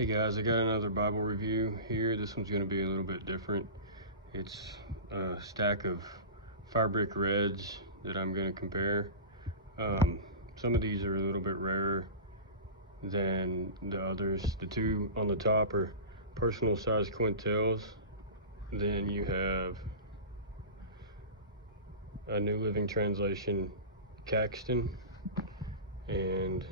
Hey guys, I got another Bible review here. This one's going to be a little bit different. It's a stack of Firebrick Reds that I'm going to compare. Some of these are a little bit rarer than the others. The two on the top are personal size Quentels. Then you have a New Living Translation Caxton, and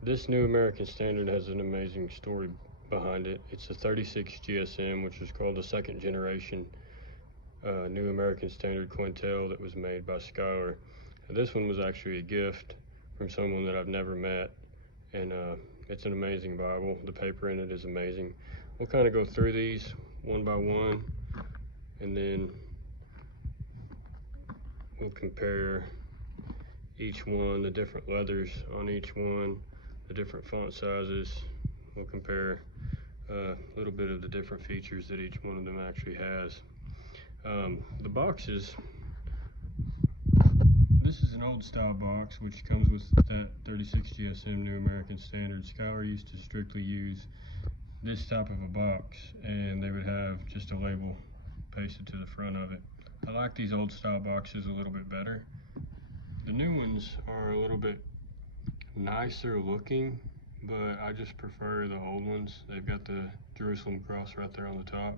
this New American Standard has an amazing story behind it. It's a 36 GSM, which is called the second generation New American Standard Quentel that was made by Schuyler. This one was actually a gift from someone that I've never met, and it's an amazing Bible. The paper in it is amazing. We'll kind of go through these one by one, and then we'll compare each one, the different leathers on each one, the different font sizes. We'll compare a little bit of the different features that each one of them actually has. The boxes, this is an old style box which comes with that 36 GSM New American Standard. Schuyler used to strictly use this type of a box, and they would have just a label pasted to the front of it. I like these old style boxes a little bit better. The new ones are a little bit nicer looking, but I just prefer the old ones. They've got the Jerusalem cross right there on the top.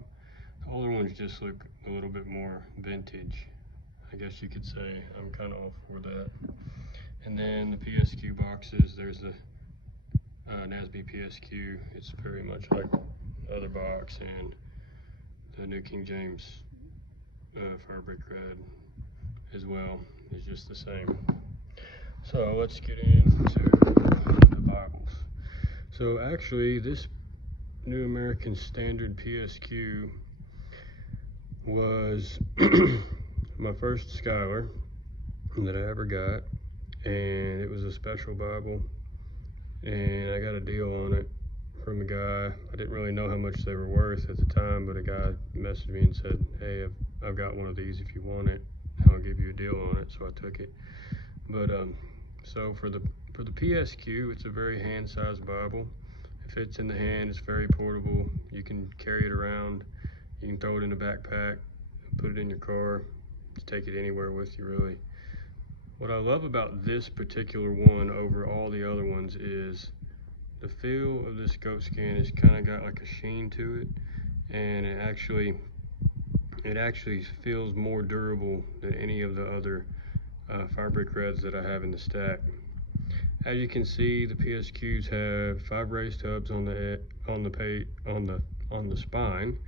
The older ones just look a little bit more vintage, I guess you could say. I'm kind of all for that. And then the PSQ boxes, there's the NASB PSQ. It's very much like the other box, and the New King James Firebrick Red as well is just the same. So let's get into the Bibles. So actually, this New American Standard PSQ was my first Schuyler that I ever got, and it was a special Bible, and I got a deal on it from a guy. I didn't really know how much they were worth at the time, but a guy messaged me and said, hey, I've got one of these if you want it, I'll give you a deal on it. So I took it. But so for the PSQ, it's a very hand-sized Bible. It fits in the hand. It's very portable. You can carry it around. You can throw it in a backpack, put it in your car, just take it anywhere with you, really. What I love about this particular one over all the other ones is the feel of this goat skin has kind of got like a sheen to it, and it actually feels more durable than any of the other Firebrick Reds that I have in the stack. As you can see, the PSQs have 5 raised hubs on the spine,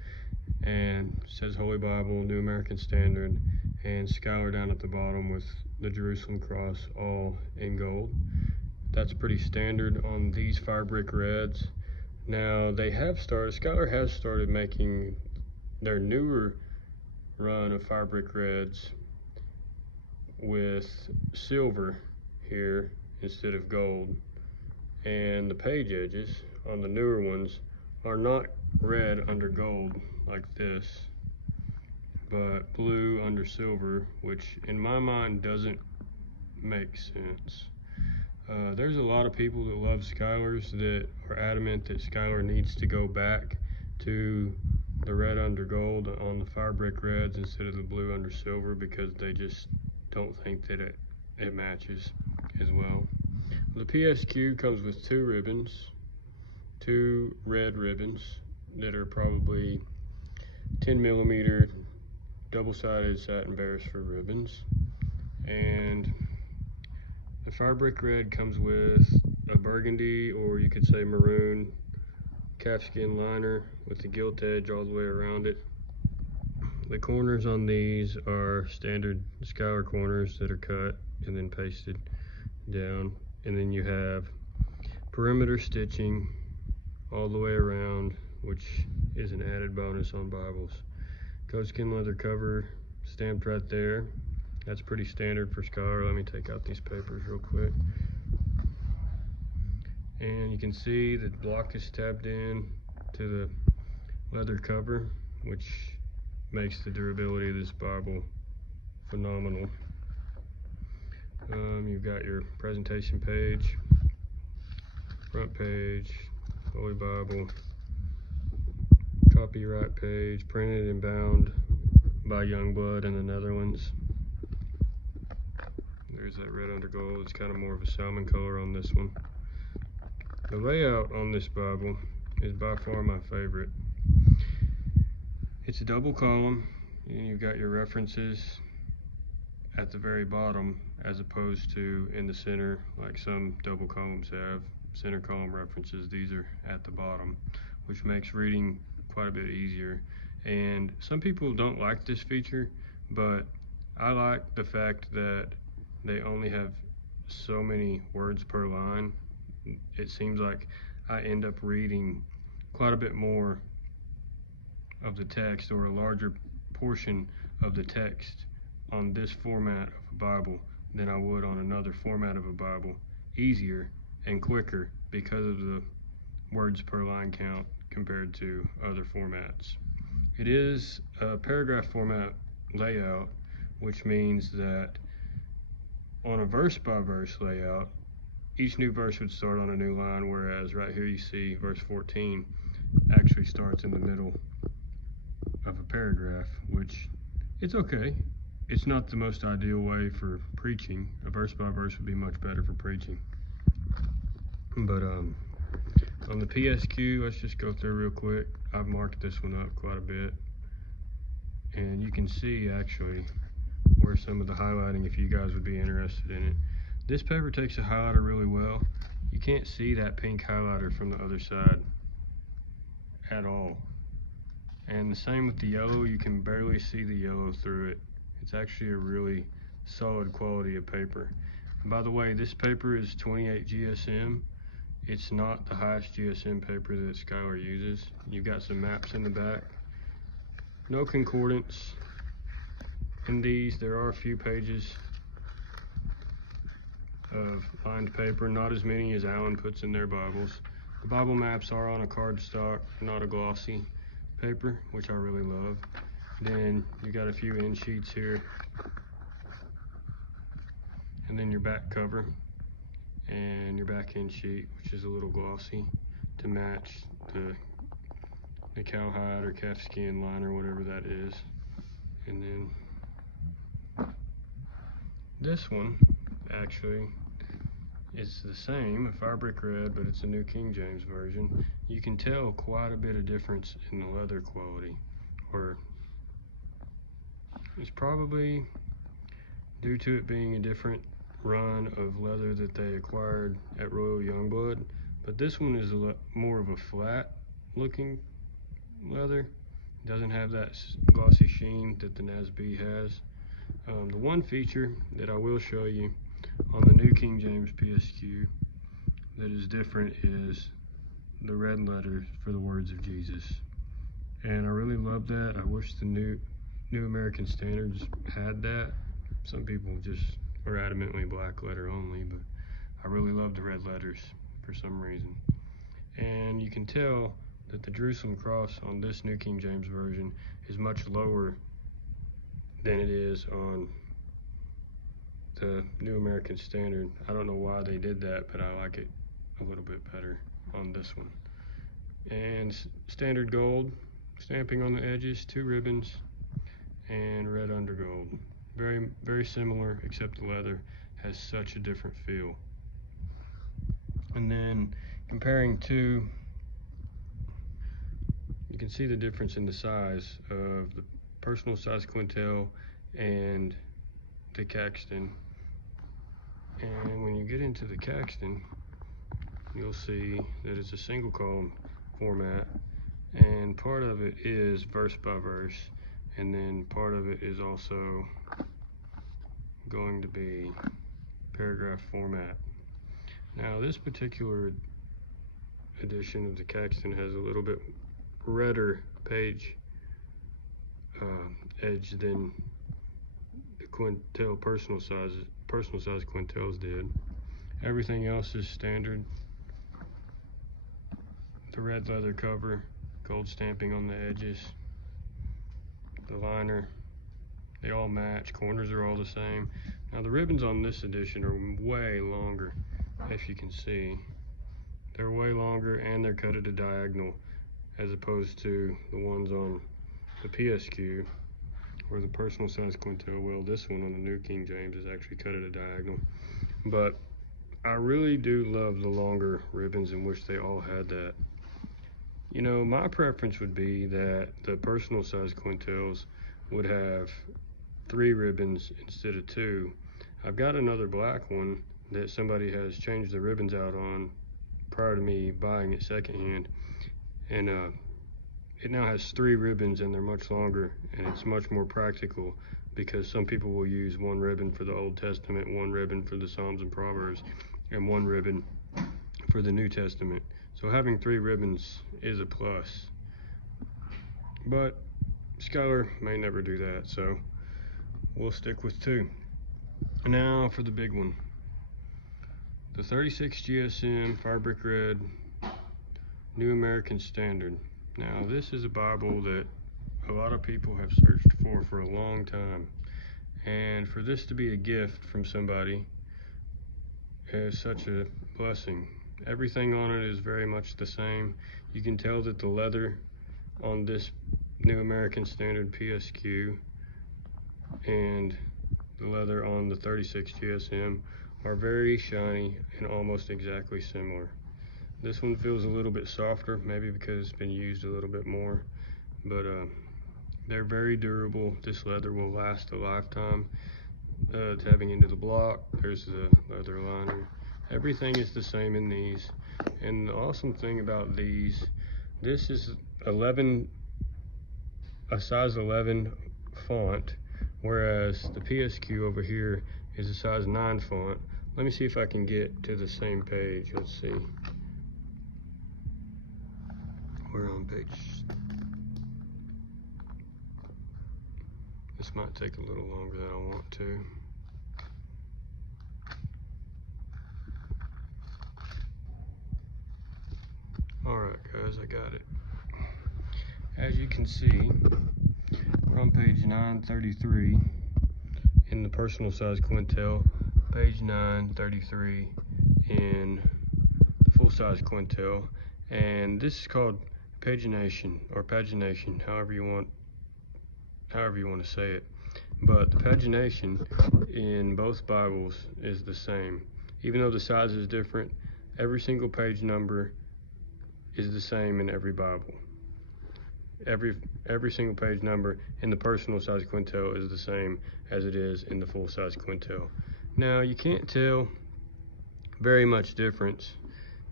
and it says Holy Bible, New American Standard, and Schuyler down at the bottom with the Jerusalem cross all in gold. That's pretty standard on these Firebrick Reds. Now Schuyler has started making their newer run of Firebrick Reds with silver here instead of gold, and the page edges on the newer ones are not red under gold like this, but blue under silver, which in my mind doesn't make sense. There's a lot of people that love Schuyler's that are adamant that Schuyler needs to go back to the red under gold on the Firebrick Reds instead of the blue under silver, because they just don't think that it matches as well. The PSQ comes with 2 ribbons, 2 red ribbons that are probably 10mm double-sided satin Beresford ribbons, and the Firebrick Red comes with a burgundy, or you could say maroon, calfskin liner with the gilt edge all the way around it. The corners on these are standard Schuyler corners that are cut and then pasted down, and then you have perimeter stitching all the way around, which is an added bonus on Bibles. Goatskin leather cover stamped right there. That's pretty standard for Schuyler. Let me take out these papers real quick. And you can see the block is tabbed in to the leather cover, which makes the durability of this Bible phenomenal. You've got your presentation page, front page, Holy Bible, copyright page, printed and bound by Youngblood in the Netherlands. There's that red undergold. It's kind of more of a salmon color on this one. The layout on this Bible is by far my favorite. It's a double column, and you've got your references at the very bottom as opposed to in the center like some double columns have. Center column references, these are at the bottom, which makes reading quite a bit easier. And some people don't like this feature, but I like the fact that they only have so many words per line. It seems like I end up reading quite a bit more of the text, or a larger portion of the text on this format of a Bible than I would on another format of a Bible, easier and quicker because of the words per line count compared to other formats. It is a paragraph format layout, which means that on a verse by verse layout, each new verse would start on a new line, whereas right here you see verse 14 actually starts in the middle of a paragraph, which it's okay. It's not the most ideal way for preaching. A verse by verse would be much better for preaching. But on the PSQ, let's just go through real quick. I've marked this one up quite a bit, and you can see actually where some of the highlighting, if you guys would be interested in it. This paper takes a highlighter really well. You can't see that pink highlighter from the other side at all. And the same with the yellow, you can barely see the yellow through it. It's actually a really solid quality of paper. And by the way, this paper is 28 GSM. It's not the highest GSM paper that Schuyler uses. You've got some maps in the back. No concordance in these. There are a few pages of lined paper, not as many as Allen puts in their Bibles. The Bible maps are on a cardstock, not a glossy paper, which I really love. Then you got a few end sheets here, and then your back cover and your back end sheet, which is a little glossy to match the cowhide or calfskin liner, whatever that is. And then this one actually is the same, a Firebrick red, but it's a New King James version. You can tell quite a bit of difference in the leather quality, or it's probably due to it being a different run of leather that they acquired at Royal Youngblood. But this one is more of a flat looking leather. It doesn't have that glossy sheen that the NASB has. The one feature that I will show you on the New King James PSQ that is different is the red letters for the words of Jesus. And I really love that. I wish the New American Standards had that. Some people just are adamantly black letter only, but I really love the red letters for some reason. And you can tell that the Jerusalem cross on this New King James version is much lower than it is on the New American Standard. I don't know why they did that, but I like it a little bit better on this one. And standard gold stamping on the edges, 2 ribbons, and red undergold. Very, very similar, except the leather has such a different feel. And then comparing to, you can see the difference in the size of the personal size Quentel and the Caxton. And when you get into the Caxton, you'll see that it's a single column format, and part of it is verse by verse, and then part of it is also going to be paragraph format. Now this particular edition of the Caxton has a little bit redder page edge than the Quentel personal size Quentels did. Everything else is standard. The red leather cover, gold stamping on the edges, the liner, they all match. Corners are all the same. Now the ribbons on this edition are way longer, if you can see. They're way longer and they're cut at a diagonal, as opposed to the ones on the PSQ or the personal size Quentel. Well, this one on the New King James is actually cut at a diagonal. But I really do love the longer ribbons and wish they all had that. You know, my preference would be that the personal size Quentels would have 3 ribbons instead of 2. I've got another black one that somebody has changed the ribbons out on prior to me buying it secondhand, and it now has 3 ribbons and they're much longer, and it's much more practical because some people will use 1 ribbon for the Old Testament, 1 ribbon for the Psalms and Proverbs, and 1 ribbon for the New Testament. So having 3 ribbons is a plus. But Schuyler may never do that, so we'll stick with 2. Now for the big one. The 36 GSM Firebrick Red New American Standard. Now this is a Bible that a lot of people have searched for a long time. And for this to be a gift from somebody is such a blessing. Everything on it is very much the same. You can tell that the leather on this New American Standard PSQ and the leather on the 36 GSM are very shiny and almost exactly similar. This one feels a little bit softer, maybe because it's been used a little bit more, but they're very durable. This leather will last a lifetime. Tabbing into the block, there's the leather liner. Everything is the same in these. And the awesome thing about these, this is a size 11 font, whereas the PSQ over here is a size 9 font. Let me see if I can get to the same page. Let's see. We're on page. This might take a little longer than I want to. Alright guys, I got it. As you can see, we're on page 933 in the personal size Quentel, page 933 in the full size Quentel, and this is called pagination or pagination, however you want to say it. But the pagination in both Bibles is the same. Even though the size is different, every single page number is the same in every Bible. Every single page number in the personal size Quentel is the same as it is in the full size Quentel. Now you can't tell very much difference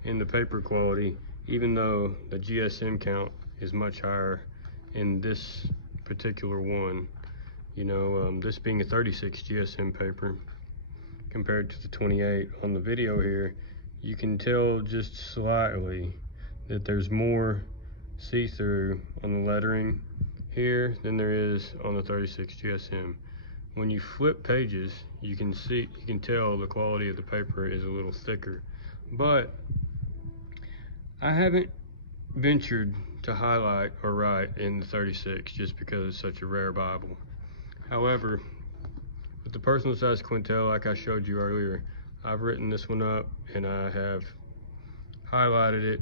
in the paper quality, even though the GSM count is much higher in this particular one. You know, this being a 36 GSM paper compared to the 28 on the video here, you can tell just slightly that there's more see-through on the lettering here than there is on the 36 GSM. When you flip pages, you can tell the quality of the paper is a little thicker. But I haven't ventured to highlight or write in the 36 just because it's such a rare Bible. However, with the personal size Quentel, like I showed you earlier, I've written this one up and I have highlighted it.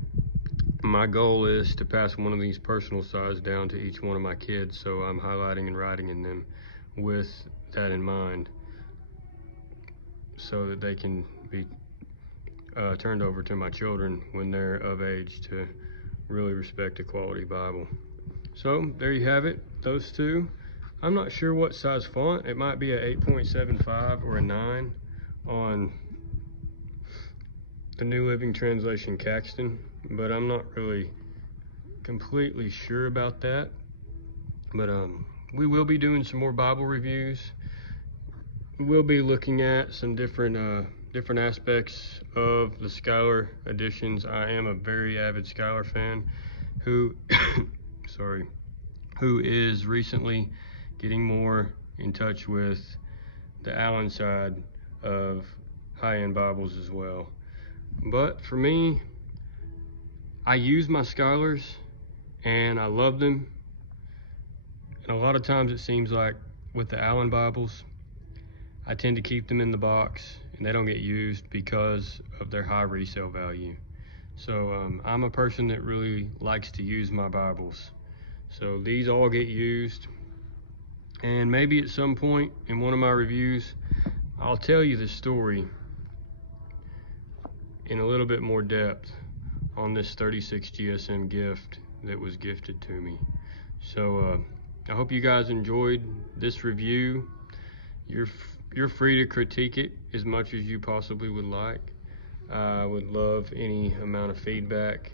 My goal is to pass one of these personal size down to each one of my kids, so I'm highlighting and writing in them with that in mind, so that they can be turned over to my children when they're of age to really respect a quality Bible. So there you have it, those two. I'm not sure what size font. It might be a 8.75 or a 9 on the New Living Translation Caxton, but I'm not really completely sure about that. But we will be doing some more Bible reviews. We'll be looking at some different aspects of the Schuyler editions. I am a very avid Schuyler fan who who is recently getting more in touch with the Allen side of high-end Bibles as well. But for me, I use my Schuylers and I love them. And a lot of times it seems like with the Allen Bibles, I tend to keep them in the box and they don't get used because of their high resale value. So I'm a person that really likes to use my Bibles. So these all get used, and maybe at some point in one of my reviews, I'll tell you the story in a little bit more depth on this 36 GSM gift that was gifted to me. So I hope you guys enjoyed this review. You're free to critique it as much as you possibly would like. I would love any amount of feedback.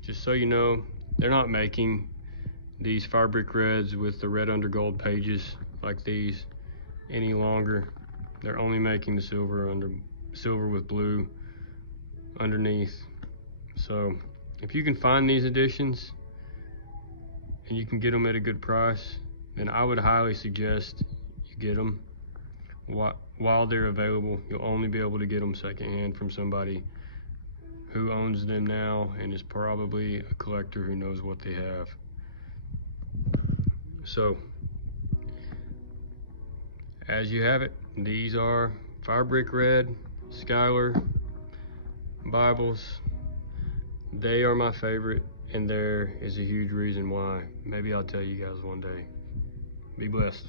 Just so you know, they're not making these Firebrick Reds with the red under gold pages like these any longer. They're only making the silver with blue underneath. So if you can find these editions and you can get them at a good price, then I would highly suggest you get them while they're available. You'll only be able to get them secondhand from somebody who owns them now and is probably a collector who knows what they have. So as you have it, these are Firebrick Red Schuyler Bibles. They are my favorite, and there is a huge reason why. Maybe I'll tell you guys one day. Be blessed.